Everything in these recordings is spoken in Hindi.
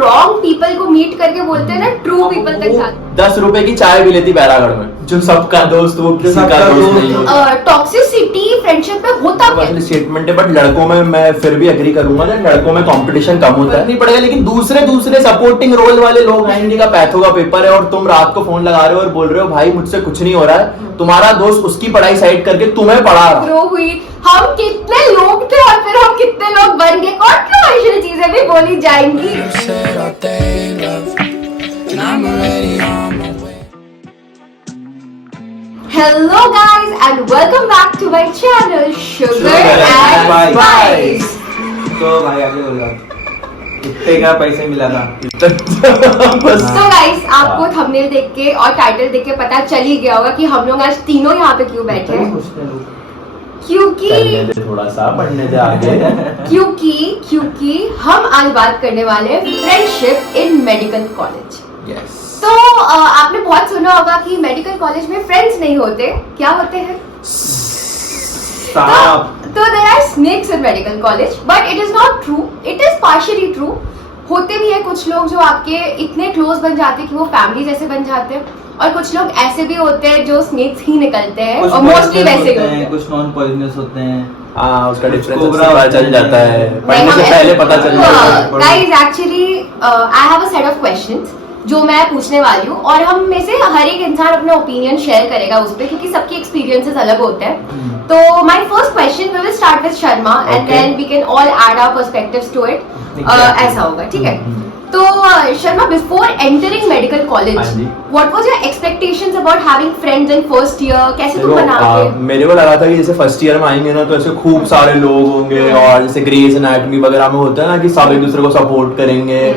रॉन्ग पीपल को मीट करके बोलते हैं ना ट्रू पीपल तक जाते। 10 रुपए की चाय भी लेती बैरागढ़ में, जो सबका दोस्त वो किसी का दोस्त नहीं होता। टॉक्सिसिटी फ्रेंडशिप में होता क्या है? स्टेटमेंट है, बट लड़कों में मैं फिर भी एग्री करूंगा ना, लड़कों में कंपटीशन कम होता है, नहीं पड़ेगा, लेकिन दूसरे सपोर्टिंग रोल वाले लोग हैं, इनका पैथो का पेपर है और तुम रात को फोन लगा रहे हो और बोल रहे हो भाई मुझसे कुछ नहीं हो रहा है, तुम्हारा दोस्त उसकी पढ़ाई साइड करके तुम्हें पढ़ा रहा। ग्रो हुई, हम कितने लोग थे और फिर हम कितने लोग बन गए, कंट्रोवर्शियल चीजें भी बोली जाएंगी। Hello guys and welcome back to my channel Sugar and Spice। तो भाई आगे बोल रहा कितने का पैसे मिला था? तो गाइस आपको थंबनेल देख के और टाइटल देख के पता चल ही गया होगा कि हम लोग आज तीनों यहाँ पे क्यों बैठे हैं। क्योंकि थोड़ा सा पढ़ने से आगे क्योंकि हम आज बात करने वाले हैं फ्रेंडशिप इन मेडिकल कॉलेज। यस। तो आपने बहुत सुना होगा कि मेडिकल कॉलेज में फ्रेंड्स नहीं होते, क्या होते हैं? तो there are snakes in medical college, but it is not true, it is partially true. होते भी है कुछ लोग जो आपके इतने क्लोज बन जाते हैं कि वो फैमिली जैसे बन जाते हैं, और कुछ लोग ऐसे भी होते हैं जो स्नेक्स ही निकलते हैं और मोस्टली वैसे ही होते हैं। कुछ नॉन पॉइजनस होते हैं। हाँ, उसका डिफरेंस पता चल जाता है, पढ़ने से पहले पता चल जाता है। Guys actually I have a set of questions जो मैं पूछने वाली हूँ, और हम में से हर एक इंसान अपना ओपिनियन शेयर करेगा उस पे, क्योंकि सबके एक्सपीरियंसेस अलग होते हैं। तो my first question we will start with Sharma and then we can all add our perspectives to it. ऐसा होगा, ठीक है? तो Sharma, before entering medical college what was your expectations about having friends in first year? कैसे तुम बनाओगे? मेरे को लगा था कि जैसे फर्स्ट ईयर में आएंगे ना तो ऐसे खूब सारे लोग होंगे, और जैसे ग्रेस एनाटॉमी वगैरह में होता है ना कि सब एक दूसरे को सपोर्ट करेंगे,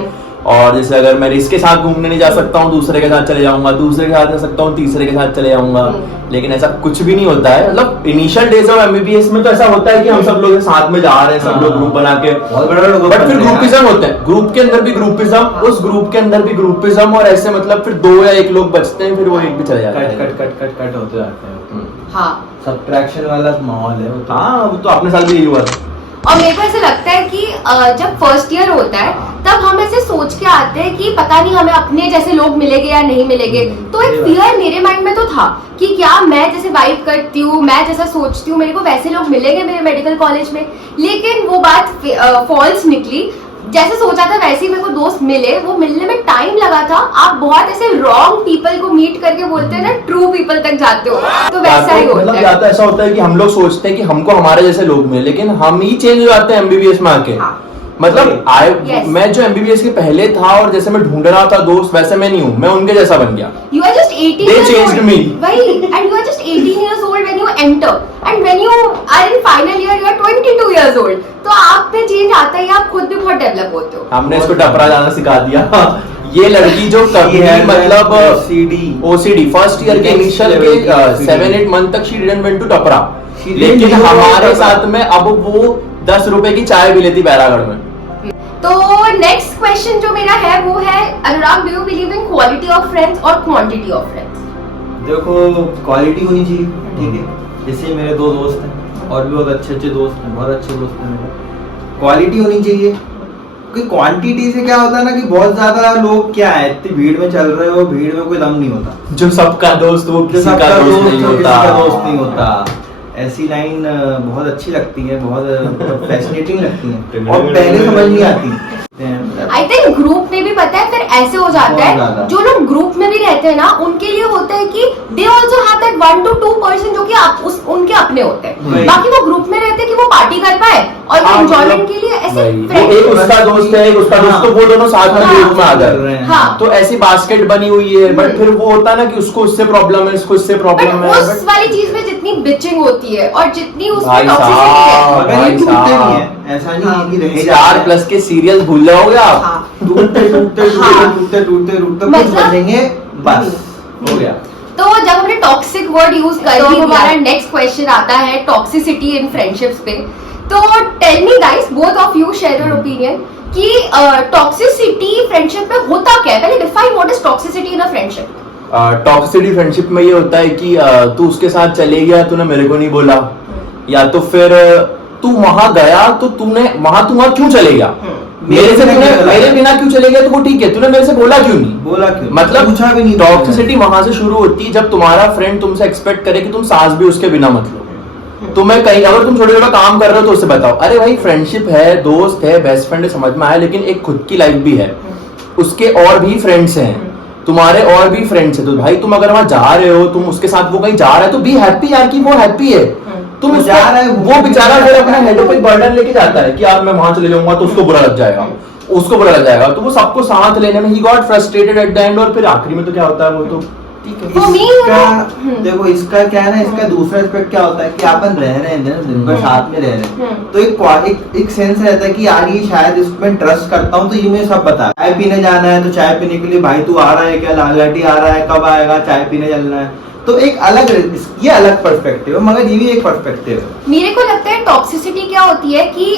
और जैसे अगर मैं इसके साथ घूमने नहीं जा सकता हूँ दूसरे के साथ चले जाऊंगा, दूसरे के साथ जा सकता हूँ तीसरे के साथ चले जाऊंगा। लेकिन ऐसा कुछ भी नहीं होता है। मतलब इनिशियल डेज ऑफ एमबीबीएस में तो ऐसा होता है कि हम सब लोग साथ में जा रहे हैं, सब लोग ग्रुप बना के, बट फिर ग्रुपिज्म होते हैं, ग्रुप के अंदर भी ग्रुपिज्म, उस ग्रुप के अंदर भी ग्रुपिज्म, और ऐसे मतलब फिर 2 या 1 लोग बचते हैं, फिर वो एक भी चले जाते हैं, कट होते जाते हैं। हाँ, सब्ट्रैक्शन वाला माहौल है वो। हाँ, वो तो अपने साथ भी यही हुआ था। और मेरे को ऐसा लगता है कि जब फर्स्ट ईयर होता है तब हम ऐसे सोच के आते हैं कि पता नहीं हमें अपने जैसे लोग मिलेंगे या नहीं मिलेंगे। तो एक फियर मेरे माइंड में तो था कि क्या मैं जैसे वाइब करती हूँ, मैं जैसा सोचती हूँ, मेरे को वैसे लोग मिलेंगे मेरे मेडिकल कॉलेज में। लेकिन वो बात फॉल्स निकली। जैसे सोचा था वैसे ही मेरे को दोस्त मिले, वो मिलने में टाइम लगा था। आप बहुत ऐसे रॉन्ग पीपल को मीट करके बोलते हैं ना ट्रू पीपल तक जाते हो, तो वैसा ही होता है। मतलब ऐसा होता है कि हम लोग सोचते हैं कि हमको हमारे जैसे लोग मिले, लेकिन हम ही चेंज हो जाते हैं एमबीबीएस में आके। मतलब मैं जो एमबीबीएस के पहले था और जैसे मैं ढूंढ रहा था दोस्त, वैसे मैं नहीं हूँ, मैं उनके जैसा बन गया। You are just 18 They years changed old. me. वही, and you are just 18 years old when you enter, and when you are in final year you are 22 years old. तो आप पे चेंज आता है, आप खुद भी बहुत डेवलप होते हो। हमने इसको टपरा जाना सिखा दिया। ये लड़की जो कभी मतलब ओसीडी फर्स्ट ईयर के इनिशियल के 7-8 मंथ तक शी डिडंट वेंट टू टपरा, लेकिन हमारे साथ में अब वो 10 रुपए की चाय भी लेती बैरागढ़ में। तो नेक्स्ट क्वेश्चन जो मेरा है वो है, Anurag, do you believe in quality of friends और क्वांटिटी ऑफ फ्रेंड्स? देखो, क्वालिटी होनी चाहिए, ठीक है? जैसे मेरे 2 दोस्त हैं और भी बहुत अच्छे दोस्त हैं, बहुत अच्छे दोस्त हैं मेरे। क्वालिटी होनी चाहिए, क्योंकि क्वांटिटी से क्या होता है ना कि बहुत ज्यादा लोग क्या है, इतनी भीड़ में चल रहे हो, भीड़ में कोई दम नहीं होता। जो सबका दोस्त वो किसी का दोस्त नहीं होता। ऐसी लाइन बहुत अच्छी लगती है, बहुत फैसिनेटिंग लगती है और पहले समझ नहीं आती। आई थिंक ग्रुप में भी पता है फिर ऐसे हो जाता है, जो लोग ग्रुप में भी रहते हैं ना उनके लिए होता है कि दे आल्सो हैव दैट 1 to 2% जो कि उनके अपने होते हैं। बाकी वो ग्रुप में रहते हैं कि वो पार्टी कर पाए और वो एंजॉयमेंट के लिए ऐसे एक उसका दोस्त है, एक उसका दोस्त, तो वो दोनों साथ में ग्रुप में आ गए। हाँ, तो ऐसी बास्केट बनी हुई है, बट फिर वो होता है ना कि उसको उससे प्रॉब्लम है, इसको इससे प्रॉब्लम है। उस वाली चीज में जितनी बिचिंग होती है और जितनी उसमें भाई टॉक्सिसिटी साहब, ऐसा नहीं है कि रह स्टार प्लस के सीरियल भूल जाओगे आप। टूटते कुछ बचेंगे, बस हो गया। तो जब हमने टॉक्सिक वर्ड यूज कर तो हमारा नेक्स्ट क्वेश्चन आता है टॉक्सिसिटी इन फ्रेंडशिप्स पे। तो tell me guys, both of you share your opinion कि टॉक्सिसिटी फ्रेंडशिप में होता क्या है? पहले define what is toxicity in a friendship. Toxicity friendship में ये होता है कि तू उसके साथ चले गया, तूने मेरे को नहीं बोला, या तो फिर तू वहां गया तो तूने वहां क्यों चले गया, मेरे बिना क्यों चले गया तो वो ठीक है, तूने मेरे से बोला क्यों नहीं? बोला क्यों? मतलब पूछा भी नहीं। टॉक्सिसिटी वहां से शुरू होती है जब तुम्हारा फ्रेंड तुमसे एक्सपेक्ट करे कि तुम सांस भी उसके बिना मत लो। तुम्हें कहीं अगर तुम छोटे छोटा काम कर रहे हो तो उससे बताओ, अरे भाई फ्रेंडशिप है, दोस्त है, बेस्ट फ्रेंड है, समझ में आया, लेकिन एक खुद की लाइफ भी है, उसके और भी फ्रेंड्स हैं, तुम्हारे और भी फ्रेंड्स है, तो भाई तुम अगर वहां जा रहे हो, तुम उसके साथ वो कहीं जा रहा है तो बी हैप्पी यार कि वो हैप्पी है। तुम जा रहा है, वो बेचारा फिर अपना हेड पे बर्डन लेके जाता है कि यार मैं वहां चले जाऊंगा तो उसको बुरा लग जाएगा, उसको बुरा लग जाएगा, तो वो सबको साथ लेने में he got frustrated at the end, और फिर आखिरी में तो क्या होता है वो तो ठीक है। For me, इसका देखो, इसका क्या है ना, इसका दूसरा एस्पेक्ट क्या होता है कि अपन रह रहे हैं ना, दिन भर साथ में रह रहे हैं, तो एक सेंस रहता है कि यार ये शायद इसमें ट्रस्ट करता हूँ तो ये मुझे सब बता, चाय पीने जाना है तो चाय पीने के लिए भाई तू आ रहा है क्या, लालगाटी आ रहा है, कब आएगा, चाय पीने चलना है, तो एक अलग, ये अलग पर्सपेक्टिव है, मगर ये भी एक पर्सपेक्टिव है। मेरे को लगता है टॉक्सिसिटी क्या होती है कि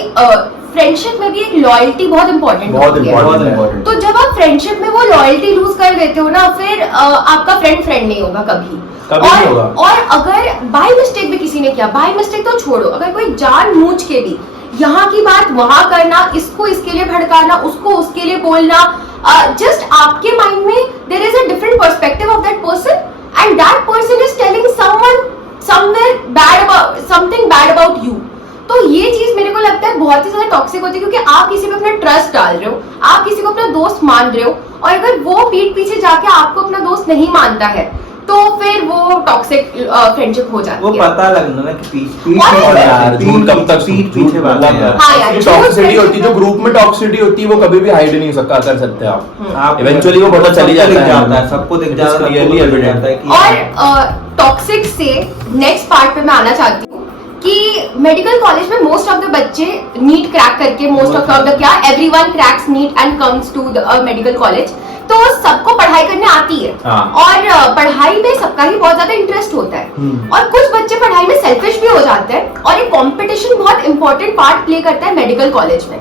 फ्रेंडशिप में भी एक लॉयल्टी बहुत इंपॉर्टेंट होती है। बहुत इम्पोर्टेंट। तो जब आप फ्रेंडशिप में वो लॉयल्टी लूज कर देते हो ना, फिर आपका फ्रेंड नहीं होगा कभी नहीं होगा। और अगर बाय मिस्टेक भी किसी ने किया, बाय मिस्टेक तो छोड़ो, अगर कोई जानबूझ के भी यहाँ की बात वहां करना, इसको इसके लिए भड़काना, उसको उसके लिए बोलना, जस्ट आपके माइंड में there is a different perspective of that person and that person is telling someone somewhere bad about something bad about you. तो ये चीज मेरे को लगता है बहुत ही ज्यादा टॉक्सिक होती है, क्योंकि आप किसी पे अपना ट्रस्ट डाल रहे हो, आप किसी को अपना दोस्त मान रहे हो, और अगर वो पीठ पीछे जाके आपको अपना दोस्त नहीं मानता है तो फिर वो टॉक्सिक फ्रेंडशिप हो जाती है। वो पता लगना ना कि पीठ और यार झूठ कब तक, पीठ पीछे बात है यार। हाँ यार, टॉक्सिसिटी होती है, जो ग्रुप में टॉक्सिसिटी होती है वो कभी भी हाइड नहीं कर सकते आप, आप इवेंचुअली वो पता चली जाता है, सबको दिख जाता है, क्लियरली एविडेंट है। और टॉक्सिक से नेक्स्ट पार्ट पे मैं आना चाहती हूँ कि मेडिकल कॉलेज में मोस्ट ऑफ द बच्चे नीट क्रैक करके, मोस्ट ऑफ द क्या everyone cracks NEET and comes to the medical college, तो सबको पढ़ाई करने आती है। और पढ़ाई में सबका ही बहुत ज्यादा इंटरेस्ट होता है, और कुछ बच्चे पढ़ाई में सेल्फिश भी हो जाते हैं, और ये कंपटीशन बहुत इंपॉर्टेंट पार्ट प्ले करता है मेडिकल कॉलेज में।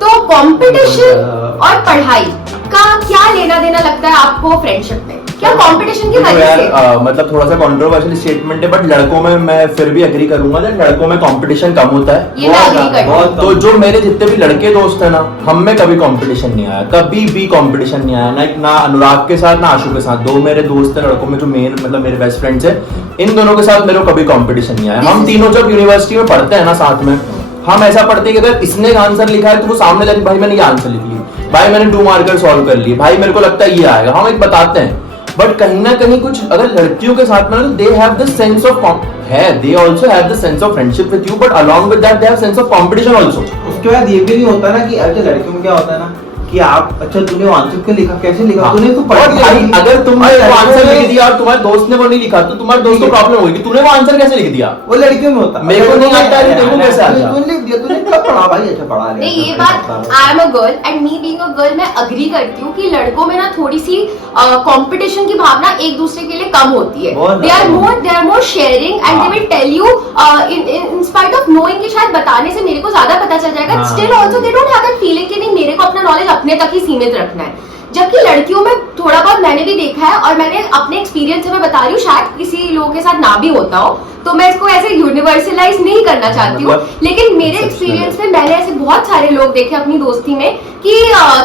तो कंपटीशन और पढ़ाई का क्या लेना देना लगता है आपको फ्रेंडशिप में? क्या कंपटीशन की वजह से? मतलब थोड़ा सा कंट्रोवर्शियल स्टेटमेंट है, बट लड़कों में मैं फिर भी एग्री करूंगा कि लड़कों में कंपटीशन कम होता है। ये मैं एग्री करती हूँ। तो जो मेरे जितने भी लड़के दोस्त हैं ना, हम में कभी कंपटीशन नहीं आया, कभी भी कंपटीशन नहीं आया, ना अनुराग के साथ ना आशु के साथ, दो मेरे दोस्त हैं लड़कों में जो मेन मतलब मेरे बेस्ट फ्रेंड्स हैं, इन दोनों के साथ मेरे को कभी कंपटीशन नहीं आया। हम तीनों जब यूनिवर्सिटी में पढ़ते हैं ना साथ में, हम ऐसा पढ़ते हैं कि अगर इसने एक आंसर लिखा है तो वो सामने जाके भाई मैंने ये आंसर लिख लिया, भाई मैंने 2 मार्कर सॉल्व कर लिए, भाई मेरे को लगता है ये आएगा, हम एक बताते हैं। बट कहीं ना कहीं कुछ अगर लड़कियों के साथ में, they have the sense of है, they also have the sense of friendship with you, but along with that they have sense of competition also. उसके बाद ये भी नहीं होता ना कि अच्छा लड़कियों में क्या होता है ना कि आप अच्छा तूने वो आंसर क्यों लिखा, कैसे लिखा, हाँ। तूने तो और भाई अगर तुमने वो आंसर लिख दिया और तुम्हारे दोस्त ने वो नहीं लिखा तो तुम्हारे दोस्त को प्रॉब्लम होगी, तूने वो आंसर कैसे लिख दिया? वो लड़कियों में होता है। मेरे को नहीं आता है, तेरे को कैसे आता? तूने लिख दिया, तूने कब पढ़ा भाई, अच्छा पढ़ा लिया। नहीं, ये बात I am a girl and me being a girl मैं अग्री करती हूँ कि लड़कों में ना थोड़ी सी कंपटीशन की भावना एक दूसरे के लिए कम होती है। They are more sharing and they will tell you in spite of knowing कि शायद बताने से मेरे को ज्यादा पता चल जाएगा, still also they don't have that feeling कि नहीं मेरे को अपना नॉलेज अपने तक ही सीमित रखना है। जबकि लड़कियों में थोड़ा बहुत मैंने भी देखा है, और मैंने अपने एक्सपीरियंस से मैं बता रही हूँ, शायद किसी लोगों के साथ ना भी होता हो, तो मैं इसको ऐसे यूनिवर्सलाइज नहीं करना चाहती हूँ, लेकिन मेरे एक्सपीरियंस में मैंने ऐसे बहुत सारे लोग देखे अपनी दोस्ती में कि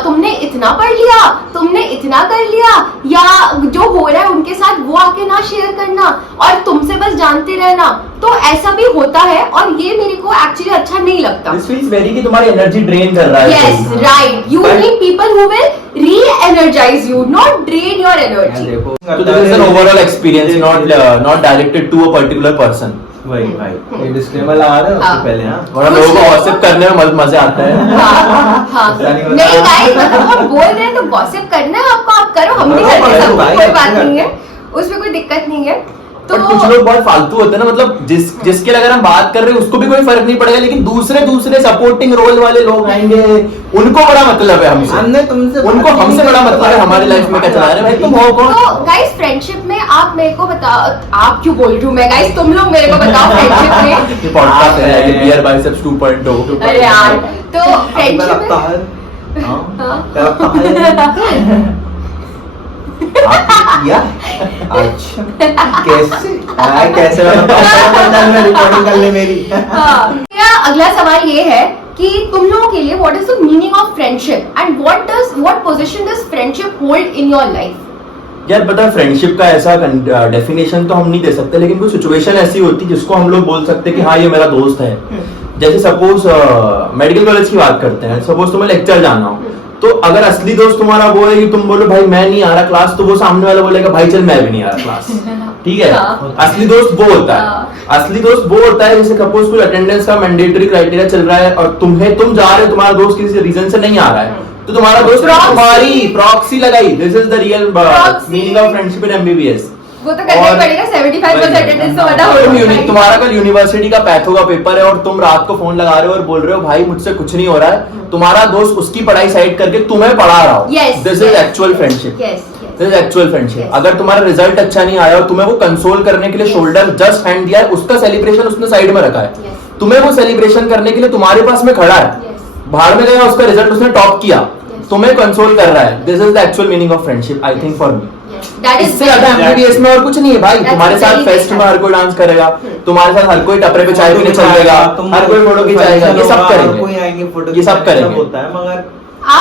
तुमने इतना पढ़ लिया, तुमने इतना कर लिया, या जो हो रहा है उनके साथ वो आके ना शेयर करना और तुमसे बस जानते रहना, तो ऐसा भी होता है, और ये मेरे को एक्चुअली अच्छा नहीं लगता। दिस फील्स वेरी कि तुम्हारी एनर्जी ड्रेन कर रहा है। Yes right, you need people who will re-energize you, not drain your energy. देखो So this is an overall experience, not directed to a particular person. वही भाई, ये डिस्क्लेमर लगा रहे हो हाँ। उससे पहले। हाँ और लोगों को गॉसिप करने में मजा आता है। हाँ, नहीं गाइस, मतलब हम बोल रहे हैं तो गॉसिप करना है आपको, आप करो, हम नहीं करते सब, कोई बात नहीं है, उसमें कोई दिक्कत नहीं है। तो बट कुछ लोग बहुत फालतू होते हैं ना, मतलब जिसके लिए अगर हम बात कर रहे हैं उसको भी कोई फर्क नहीं पड़ेगा, लेकिन दूसरे सपोर्टिंग रोल वाले लोग आएंगे, उनको बड़ा मतलब है हमसे, उनको हमसे बड़ा मतलब है हमारी लाइफ में क्या चला रहे हैं। भाई तुम हो कौन? तो गाइस फ्रेंडशिप में आप मेरे को बताओ, आप क्यों बोल रही हूँ मैं, गाइस तुम लोग मेरे को बताओ फ्रेंडशिप में। ये पॉडकास्ट है, ये बियर बाइसेप्स 2.0। अरे यार, तो फ्रेंडशिप लगता में है हाँ। किया अच्छा कैसे मैं रिकॉर्डिंग कर ले मेरी। हाँ, मेरा अगला सवाल ये है कि तुम लोगों के लिए what is the meaning of friendship and what position does friendship hold in your life? यार पता है फ्रेंडशिप का ऐसा डेफिनेशन तो हम नहीं दे सकते, लेकिन कोई सिचुएशन ऐसी होती है जिसको हम लोग बोल सकते हैं कि हाँ ये मेरा दोस्त है। जैसे सपोज मेडिकल कॉलेज की बात करते हैं, सपोज तुम्हें लेक्चर जाना हो, तो अगर असली दोस्त तुम्हारा वो है कि तुम बोलो भाई मैं नहीं आ रहा क्लास, तो वो सामने वाला बोलेगा भाई चल मैं भी नहीं आ रहा क्लास। ठीक है, असली दोस्त वो होता है। असली दोस्त वो होता है जैसे सपोज कोई अटेंडेंस का मैंडेटरी क्राइटेरिया चल रहा है और तुम जा रहे हो, तुम्हारा दोस्त किसी रीजन से नहीं आ रहा है, तो तुम्हारा दोस्त तुम्हारी प्रॉक्सी लगाई। This is the real meaning of friendship in MBBS. वो तो करना ही पड़ेगा, 75% अटेंडेंस तो बता हो। तुम्हारा कल यूनिवर्सिटी का पैथो का पेपर है और तुम रात को फोन लगा रहे हो और बोल रहे हो भाई मुझसे कुछ नहीं हो रहा है, तुम्हारा दोस्त उसकी पढ़ाई साइड करके तुम्हें पढ़ा रहा हो। This is actual friendship. This is actual friendship. अगर तुम्हारा रिजल्ट अच्छा नहीं आया और तुम्हें वो कंसोल करने के लिए शोल्डर जस्ट हैंड दिया है, उसका सेलिब्रेशन उसने साइड में रखा है, तुम्हें वो सेलिब्रेशन करने के लिए तुम्हारे पास में खड़ा है, बाहर में गया उसका रिजल्ट उसने टॉप किया, तुम्हें कंसोल कर रहा है। This is the actual meaning of friendship I think for me. इससे ज्यादा एमबीबीएस में और कुछ नहीं है भाई। तुम्हारे साथ फेस्ट में हर कोई डांस करेगा, तुम्हारे साथ हर कोई टपरे पे चाय पीने चलेगा, हर कोई फोटो खिंचाएगा, ये सब करेंगे, ये सब करेंगे। होता है मगर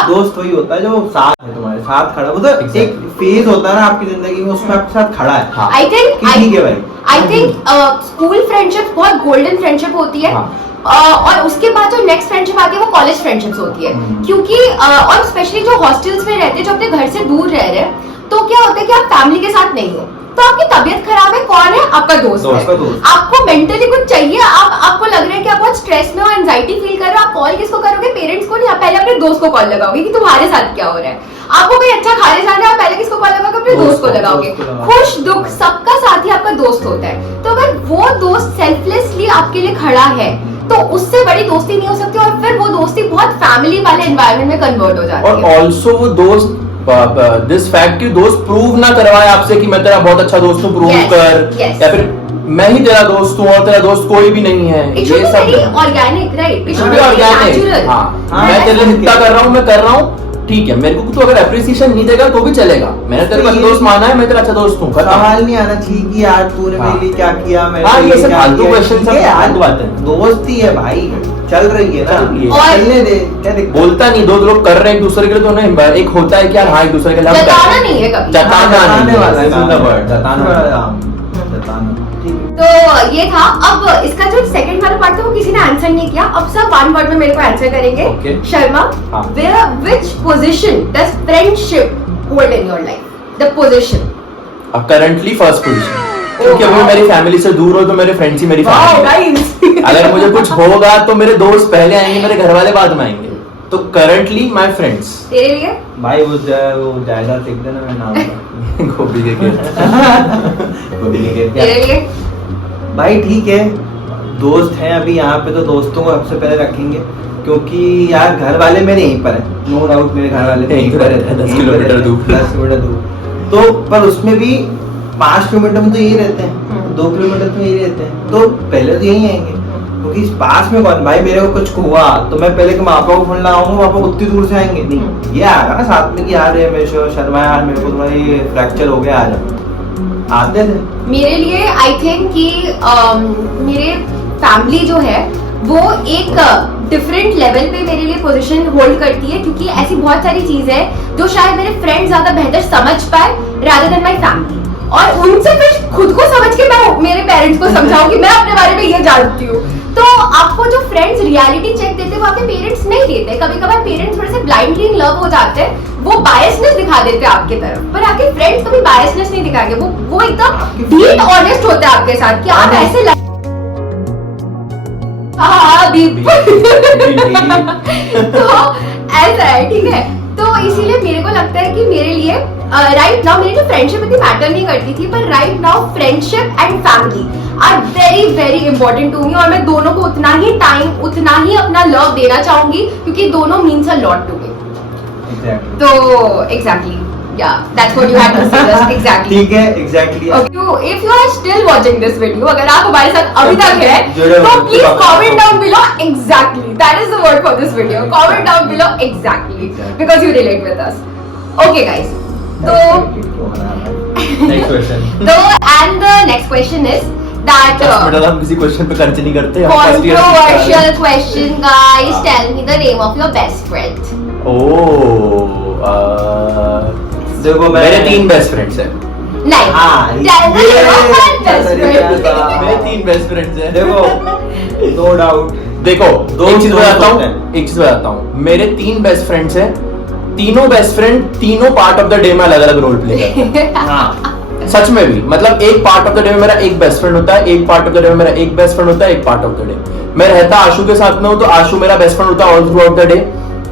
दोस्त वही होता है जो साथ है, तुम्हारे साथ खड़ा। मतलब एक फेज होता है ना आपकी जिंदगी में, उसमें आपके साथ खड़ा है। आई थिंक भाई स्कूल फ्रेंडशिप बहुत गोल्डन फ्रेंडशिप होती है। और उसके बाद जो नेक्स्ट फ्रेंडशिप आती है वो कॉलेज फ्रेंडशिप्स होती है, क्योंकि और स्पेशली जो हॉस्टल्स में रहते हैं, जो अपने घर से दूर रह रहे हैं, तो क्या होता है कि आप फैमिली के साथ नहीं हो, तो आपकी तबीयत खराब है, कौन है? आपका दोस्त है। आपको मेंटली कुछ चाहिए, आपको लग रहा है कि आप बहुत स्ट्रेस में हो, एंजाइटी फील कर रहे हो, आप कॉल किसको करोगे? पेरेंट्स को नहीं, आप पहले अपने दोस्त को कॉल लगाओगे कि तुम्हारे साथ क्या हो रहा है। आपको कोई अच्छा खाने जाना है, आप पहले किसको कॉल लगाओगे? अपने दोस्त को लगाओगे। खुश दुख सबका साथी आपका दोस्त होता है। तो अगर वो दोस्त सेल्फलेसली आपके लिए खड़ा है, तो उससे बड़ी दोस्ती नहीं हो सकती, और फिर वो दोस्ती बहुत फैमिली वाले एनवायरनमेंट में कन्वर्ट हो जाती है। और ऑल्सो वो दोस्त दिस फैक्ट कि दोस्त प्रूव ना करवाए आपसे कि मैं तेरा बहुत अच्छा दोस्त हूँ, प्रूव कर, या फिर मैं ही तेरा दोस्त हूँ और तेरा दोस्त कोई भी नहीं है। It should be very organic, right? It should be organic. हाँ, मैं तेरे लिए जितना कर रहा हूँ मैं कर रहा हूँ, ठीक है। मेरे को तो अगर अप्रिसिएशन नहीं देगा तो भी चलेगा, मैंने तेरे को अच्छा दोस्त माना है, मैं तेरा अच्छा दोस्त हूँ। सवाल नहीं आना चाहिए कि यार तूने मेरे लिए क्या किया, मैंने ये सब फालतू क्वेश्चन सब फालतू बातें। दोस्ती है भाई, चल रही है ना, चलने दे। क्या बोलता नहीं, दो लोग कर रहे हैं एक दूसरे के लिए, तो उन्हें एक होता है कि यार हाँ एक दूसरे के लिए जताना नहीं है कभी, जताने वाला तो ये था। अब इसका जो सेकंड वाला पार्ट था वो किसी ने आंसर नहीं किया, अब सब वन वर्ड में मेरे को आंसर करेंगे। Sharma, which position does friendship hold in your life? The position currently first position, क्योंकि अभी मेरी फैमिली से दूर हो तो मेरे फ्रेंड्स ही मेरी फैमिली। अगर मुझे कुछ होगा तो मेरे दोस्त पहले आएंगे, मेरे घर वाले बाद में आएंगे। तो करंटली माय फ्रेंड्स। तेरे लिए भाई वो जायदाद लिख देना, मैं नाम गोभी के तेरे लिए भाई ठीक है, दोस्त हैं अभी यहाँ पे, तो दोस्तों को सबसे पहले रखेंगे, क्योंकि यार घर वाले मेरे यहीं पर है, नो डाउट मेरे घर वाले यहीं पर है, 10 किलोमीटर दूर। तो पर उसमें भी 5 किलोमीटर में तो यही रहते हैं, 2 किलोमीटर तो यही रहते हैं, तो पहले तो यही आएंगे, क्योंकि पास में कौन भाई, मेरे को कुछ हुआ तो मैं पहले के पापा को फोन लगाऊंगा, पापा उतनी दूर से आएंगे नहीं, ये आएगा ना साथ में कि यार मेरे शर्मा यार मेरे को तुम्हारी फ्रैक्चर हो गया, आ जाओ, आते थे। मेरे लिए आई थिंक कि मेरे फैमिली जो है वो एक डिफरेंट लेवल पे मेरे लिए पोजीशन होल्ड करती है, क्योंकि ऐसी बहुत सारी चीजें हैं जो शायद मेरे फ्रेंड्स ज्यादा बेहतर समझ पाए रादर देन माय फैमिली, और उनसे फिर खुद को समझ के मैं मेरे पेरेंट्स को समझाऊं कि मैं अपने बारे में ये जानती हूँ। तो आपको जो फ्रेंड्स रियलिटी चेक देते हैं वो आपके पेरेंट्स नहीं देते। कभी कभार पेरेंट्स थोड़े से ब्लाइंडली इन लव हो जाते हैं, वो बायसनेस दिखा देते हैं आपके तरफ, पर आपके फ्रेंड्स कभी बायसनेस नहीं दिखाएंगे, वो एकदम डीप ऑनेस्ट होते हैं आपके साथ कि आप ऐसे तो ऐसा है, ठीक है। तो इसीलिए मेरे को लगता है कि मेरे लिए राइट नाउ मेरी जो फ्रेंडशिप इतनी मैटर नहीं करती थी, पर right now friendship and family are very very important to me, और मैं दोनों को उतना ही टाइम, उतना ही अपना लव देना चाहूंगी, क्योंकि दोनों means a lot to me. तो exactly yeah, that's what you had to say just exactly. ठीक है, exactly. If you are still watching this video, अगर आप हमारे साथ अभी तक हैं, तो please comment down below exactly. That is the word for this video. Comment down below exactly because you relate with us. Okay, guys. So next question. So and the next question is that 10 minute हम किसी क्वेश्चन पे खर्च नहीं करते, हम first year से controversial question, guys. Tell me the name of your best friend. देखो मेरे 3 बेस्ट फ्रेंड्स हैं। नहीं, हाँ, tell the ये name of my best friend. मेरे 3 बेस्ट फ्रेंड्स हैं। देखो नो डाउट देखो दो एक चीज दो बताता दोस्त हैं। हूँ, एक चीज बताता हूँ, मेरे 3 बेस्ट फ्रेंड्स हैं, तीनों बेस्ट फ्रेंड तीनों पार्ट ऑफ द डे में अलग अलग रोल प्ले करते हैं। हाँ सच में भी, मतलब एक पार्ट ऑफ द डे में मेरा एक बेस्ट फ्रेंड होता है, एक पार्ट ऑफ द डे में मेरा एक बेस्ट फ्रेंड होता है, एक पार्ट ऑफ द डे मैं रहता आशु के साथ में हूँ तो आशु मेरा बेस्ट फ्रेंड होता है all through out the day.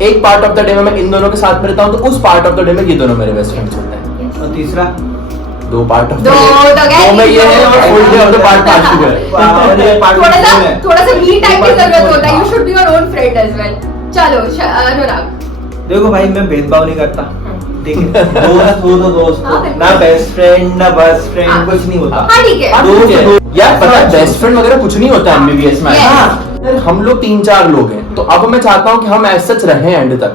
एक पार्ट ऑफ द डे में मैं इन दोनों के साथ में रहता हूँ तो उस पार्ट ऑफ द डे में ये दोनों मेरे बेस्ट फ्रेंड्स होते हैं। और तीसरा 2 पार्ट ऑफ दो तो दो में ये है और full day of the part आशु है। और ये part थोड़ा सा मी टाइम की जरूरत होता है। हाँ। You should be your own friend as well. चलो अनुराग। देखो भाई मैं भेदभाव नहीं करता, ठीक है, दोस्त हो तो दोस्त हो, हाँ, बिल्कुल। ना बेस्ट फ्रेंड ना बस्ट हाँ। फ्रेंड, कुछ नहीं होता। हाँ ठीक है। दोस्त हो यार पता है बेस्ट फ्रेंड वगैरह कुछ नहीं होता एमबीबीएस में। Yes. हाँ, यार हम लोग 3-4 लोग हैं तो अब मैं चाहता हूँ कि हम ऐसा सच रहे एंड तक।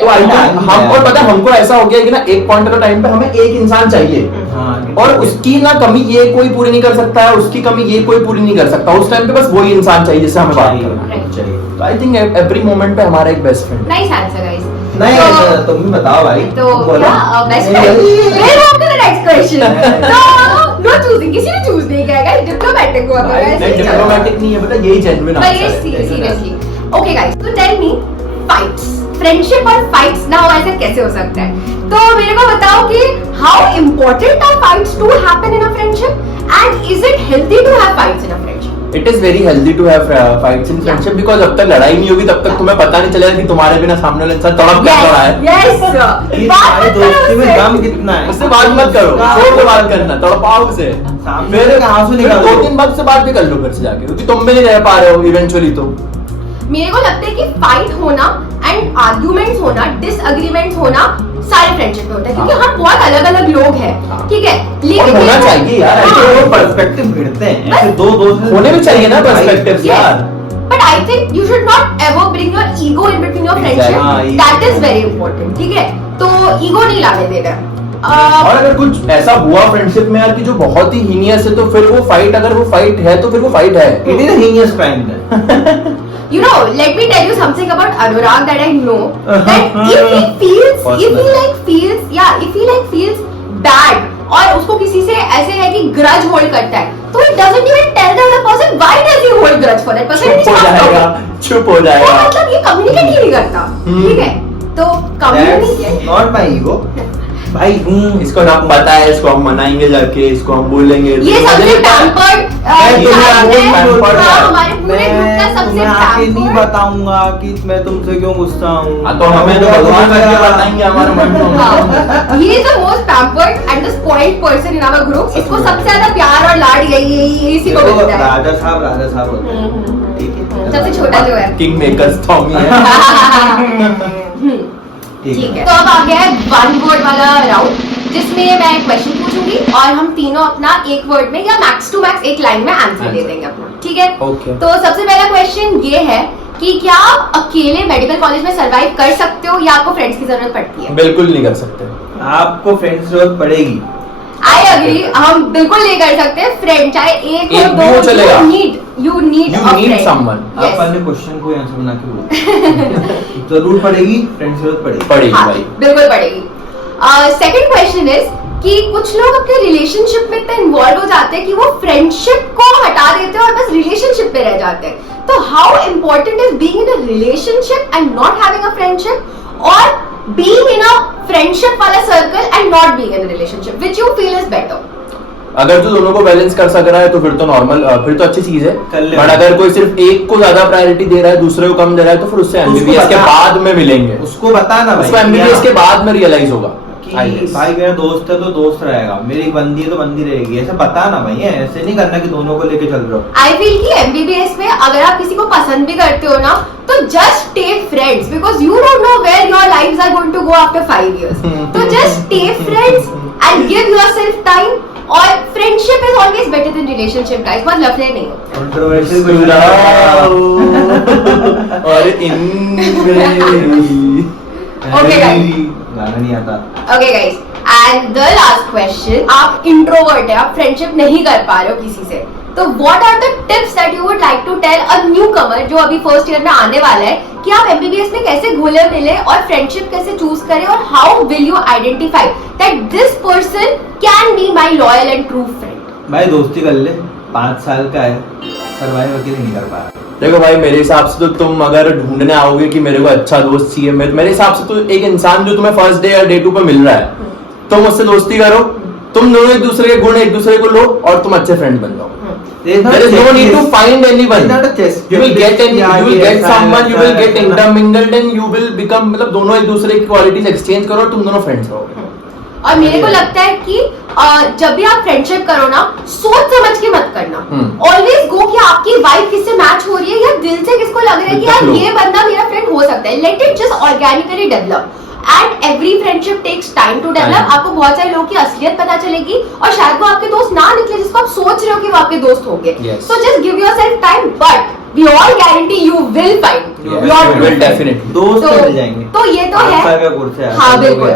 तो आई थिंक हम, और पता है हमको ऐसा हो गया कि ना एक पॉइंट का टाइम पे हमें एक इंसान चाहिए हाँ, और उसकी ना कमी ये कोई पूरी नहीं कर सकता है, उसकी कमी ये कोई पूरी नहीं कर सकता। उस टाइम पे बस वही इंसान चाहिए जिससे हमें बात करना है। चाहिए। तो आई थिंक एवरी मोमेंट पे हमारा एक best friend. Nice answer, guys. नहीं तो- तुम भी बताओ भाई। तो बोलो। क्या best friend? Let's move to the next question. No choosing, किसी ने choose नहीं किया है, guys. Diplomatic हुआ था, guys. नहीं डिप्लोमेटिक नहीं है बेटा, यही जेन्युइन But आंसर yes, है। seriously. Okay, guys. So tell me, fights, friendship और fights ना हो ऐसे कैसे हो सकता है? तो मेरे को बताओ कि how important are fights to happen in a friendship, and is it healthy to have fights in a friendship? It is very healthy to have fights in friendship because जब तक लड़ाई नहीं होगी तब तक तुम्हें पता नहीं चलेगा कि तुम्हारे बिना सामने वाला इंसान तड़प क्या रहा है। Yes. कि बात तुम्हारी मत करो दोस्ती में उससे। दम कितना है। उससे बात मत करो, छोड़ के बात करना, तड़पाओ उसे। सामने फिर से आंसू निकाल दो। 2-3 वक्त से बात भी कर लो फिर से जाके, क्योंकि तुम भी नहीं रह पा रहे हो इवेंचुअली। तो मेरे को लगता है कि फाइट होना एंड आर्ग्यूमेंट्स होना, डिसएग्रीमेंट्स होना सारे फ्रेंडशिप में होता है, क्योंकि हाँ। हम बहुत अलग अलग लोग हैं, हाँ। ठीक है, और लेकिन होना चाहिए यार, हाँ। ऐसे वो पर्सपेक्टिव भिड़ते हैं, ऐसे दो दोस्त होने भी चाहिए ना पर्सपेक्टिव्स यार। But I think you should not ever bring your ego in between your friendship. हाँ, That is very important, ठीक है, तो ईगो नहीं लाने देना। और अगर कुछ ऐसा हुआ फ्रेंडशिप में यार कि जो बहुत ही हीनियस है तो फिर वो फाइट, अगर वो फाइट है तो फिर वो फाइट है। It is a heinous crime. You know, let me tell you something about Anurag that I know. That if he feels bad और उसको किसी से ऐसे है कि grudge hold करता है, तो he doesn't even tell the other person why does he hold grudge for that person. चुप हो जाएगा, चुप हो तो जाएगा। मतलब ये कम्युनिकेट ही नहीं करता, ठीक है, तो कम्युनिकेट नॉट माय ईगो भाई। इसको ना पता है, इसको हम मनाएंगे जाके, इसको हम बोलेंगे। ये सबसे पैम्पर्ड हमारे पूरे ग्रुप का सबसे मैं आके नहीं पैम्पर्ड। बताऊंगा कि मैं तुमसे क्यों गुस्सा हूँ। हाँ, तो हमें तो भगवान करके बताएंगे हमारे मन में। हाँ, he is the most pampered and the spoiled person in our group. इसको सबसे ज्यादा प्यार और लाड यही इसी को मिलता है। राजा साहब होते हैं, ठीक है। सबसे छोटा जो है। किंग मेकर्स टॉमी है। ठीक है, तो अब आ गया है 1 वर्ड वाला राउंड, जिसमें मैं एक क्वेश्चन पूछूंगी और हम तीनों अपना एक वर्ड में या मैक्स टू मैक्स एक लाइन में आंसर दे देंगे अपना, ठीक है। Okay. तो सबसे पहला क्वेश्चन ये है कि क्या आप अकेले मेडिकल कॉलेज में सरवाइव कर सकते हो या आपको फ्रेंड्स की जरूरत पड़ती है? बिल्कुल नहीं कर सकते। आपको फ्रेंड्स की जरूरत पड़ेगी। आई अग्री, हम बिल्कुल नहीं कर सकते फ्रेंड, चाहे एक एक हो भी हो दो, चलेगा। you need a friend. someone. आप पहले क्वेश्चन को आंसर बना के बोलो। जरूर पड़ेगी, फ्रेंड्स की जरूरत पड़ेगी। पड़ेगी हाँ, भाई। बिल्कुल पड़ेगी। सेकंड क्वेश्चन इज कि कुछ लोग अपने रिलेशनशिप में इतना इन्वॉल्व हो जाते हैं कि वो फ्रेंडशिप को हटा देते हैं और बस रिलेशनशिप पे रह जाते हैं। तो how important is being in a relationship and not having a friendship, और बीइंग इन अ फ्रेंडशिप वाला circle and not being in a relationship, which you feel is better? अगर जो दोनों को बैलेंस कर सक रहा है तो फिर तो नॉर्मल, फिर तो अच्छी चीज है। कर ले। बट अगर कोई सिर्फ एक को ज्यादा प्रायोरिटी दे रहा है, दूसरे को कम दे रहा है, तो फिर उससे एमबीबीएस के बता। बाद में मिलेंगे। उसको बता ना भाई, उसको एमबीबीएस के बाद में रियलाइज होगा कि I guess। भाई मेरा दोस्त है तो दोस्त रहेगा, मेरी बंदी है तो बंदी रहेगी, ऐसा बता ना भाई। ऐसे नहीं करना कि दोनों को लेके चल रहे हो। आई फील कि एमबीबीएस में अगर आप किसी को पसंद भी करते हो ना, तो just stay friends, because you don't know where your lives are going to go after 5 years. तो just stay friends and give yourself time, और friendship is always better than relationship guys, बहुत लफड़े नहीं हो। कंट्रोवर्शियल और Okay, guys. गाना नहीं आता। Okay guys, and the last question, आप इंट्रोवर्ट है, आप फ्रेंडशिप नहीं कर पा रहे हो किसी से, तो what are the tips that you would like to tell a newcomer जो अभी फर्स्ट ईयर में आने वाला है कि आप एमबीबीएस में कैसे घुले मिले और फ्रेंडशिप कैसे चूज करें और how will you identify that this person can be my loyal and true friend? भाई दोस्ती कर ले, 5 साल का है, सर्वाइव अकेले नहीं कर पा रहा। देखो भाई, मेरे हिसाब से तो तुम अगर ढूंढने आओगे कि मेरे को अच्छा दोस्त चाहिए, मेरे हिसाब से तो एक इंसान जो तुम्हें फर्स्ट डे या डे 2 पे मिल रहा है, तुम उससे दोस्ती करो, तुम दोनों एक दूसरे के गुण एक दूसरे को लो और तुम अच्छे फ्रेंड बन जाओ। There is no need to find anyone. You will get someone, you will get intermingled and you will become, मतलब दोनों एक दूसरे की क्वालिटीज एक्सचेंज करो और तुम दोनों फ्रेंड्स रहोगे। और मेरे को लगता है कि जब भी आप फ्रेंडशिप करो ना, सोच समझ के मत करना। ऑलवेज गो कि आपकी वाइब किससे मैच हो रही है या दिल से किसको लग रहा है कि यार ये बंदा मेरा फ्रेंड हो सकता है। Let it just organically develop and every friendship takes time to develop. आपको बहुत सारे लोगों की असलियत पता चलेगी और शायद वो आपके दोस्त ना निकले जिसको आप सोच रहे हो कि वो आपके दोस्त होंगे। So just give yourself time, but we all guarantee you will find your definitely दोस्त मिल जाएंगे। तो ये तो है, हाँ बिल्कुल।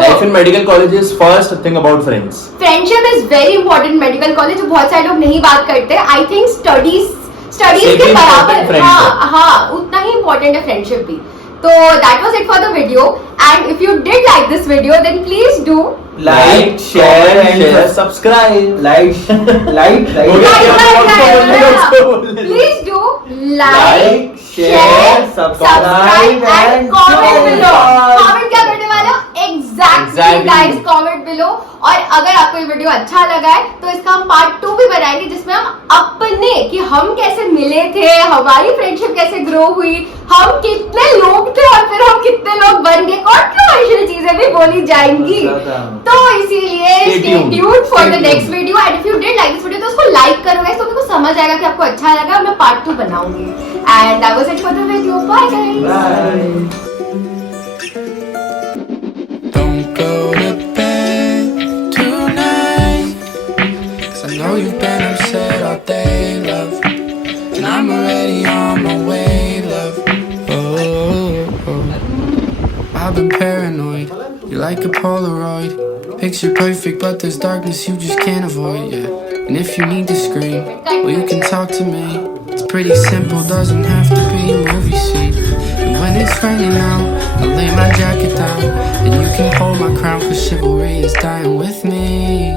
Life in medical college is first thing about friends. Friendship is very important medical college, बहुत सारे लोग नहीं बात करते। आई थिंक स्टडीज के बराबर, हाँ उतना ही इंपॉर्टेंट है फ्रेंडशिप भी। So that was it for the video, and if you did like this video then please do like, share and subscribe. Please do like, share, subscribe and comment below. Comment क्या करने वाले हो? Exactly guys, comment below. और अगर आपको ये वीडियो अच्छा लगा है तो इसका हम पार्ट 2 भी बनाएंगे जिसमें हम अपने कि हम कैसे मिले थे, हमारी फ्रेंडशिप कैसे ग्रो हुई, हम कितने लोग थे और फिर हम कितने लोग बन गए, कॉन्ट्रोवर्शियल चीजें भी बोली जाएंगी। तो इसीलिए stay tuned for the next video, and if you did like this video तो उसको लाइक करो guys, तो मेरे को समझ आएगा कि आपको अच्छा लगा और मैं पार्ट 2 बनाऊंगी। And that was it for the video. Bye guys. Bye. Don't go to bed tonight, 'cause I know you've been upset all day, love, and I'm already on my way, love. Oh. I've been paranoid, you're like a Polaroid, picture perfect but there's darkness you just can't avoid, yeah. And if you need to scream, well you can talk to me. It's pretty simple, doesn't have to be a movie scene. And when it's raining out, I'll lay my jacket down, and you can hold my crown, 'cause chivalry is dying with me.